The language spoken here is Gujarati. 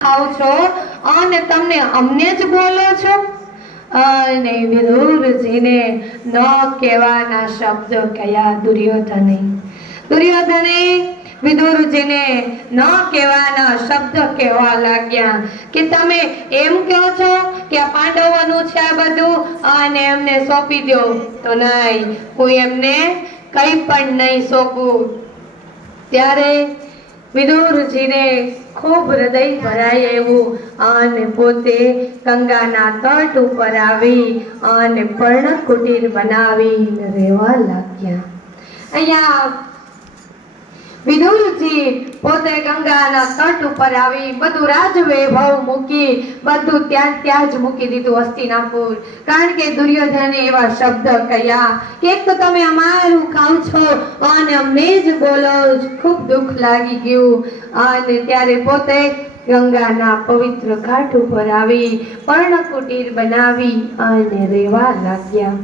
ખાવ છો અને તમને અમને જ બોલો છો? અને વિદુરજીને ન કહેવાના શબ્દો કયા દુર્યોધને વિદુરજીને ન કહેવાના શબ્દ કહેવા લાગ્યા કે તમે એમ કહો છો કે આ પાંડવોનું છે આ બધું અને એમને સોંપી દો. તો નહીં, હું એમને કંઈ પણ નહીં સોંપું. ત્યારે વિદુરજીને ખૂબ હૃદય ભરાય એવું અને પોતે ગંગાના તટ ઉપર આવી અને પર્ણકુટીર બનાવી રહેવા લાગ્યા. અહીંયા વિદુરજી પોતે ગંગાના તટ ઉપર આવી બધું રાજવૈભવ મૂકી બધું ત્યાં જ મૂકી દીધું હસ્તિનાપુર. કારણ કે દુર્યોધને એવા શબ્દ કહ્યા કે એક તો તમે અમારું ખાવ છો અને અમને જ બોલો. ખૂબ દુઃખ લાગી ગયું અને ત્યારે પોતે ગંગાના પવિત્ર ઘાટ ઉપર આવી પર્ણકુટીર બનાવી અને રહેવા લાગ્યા.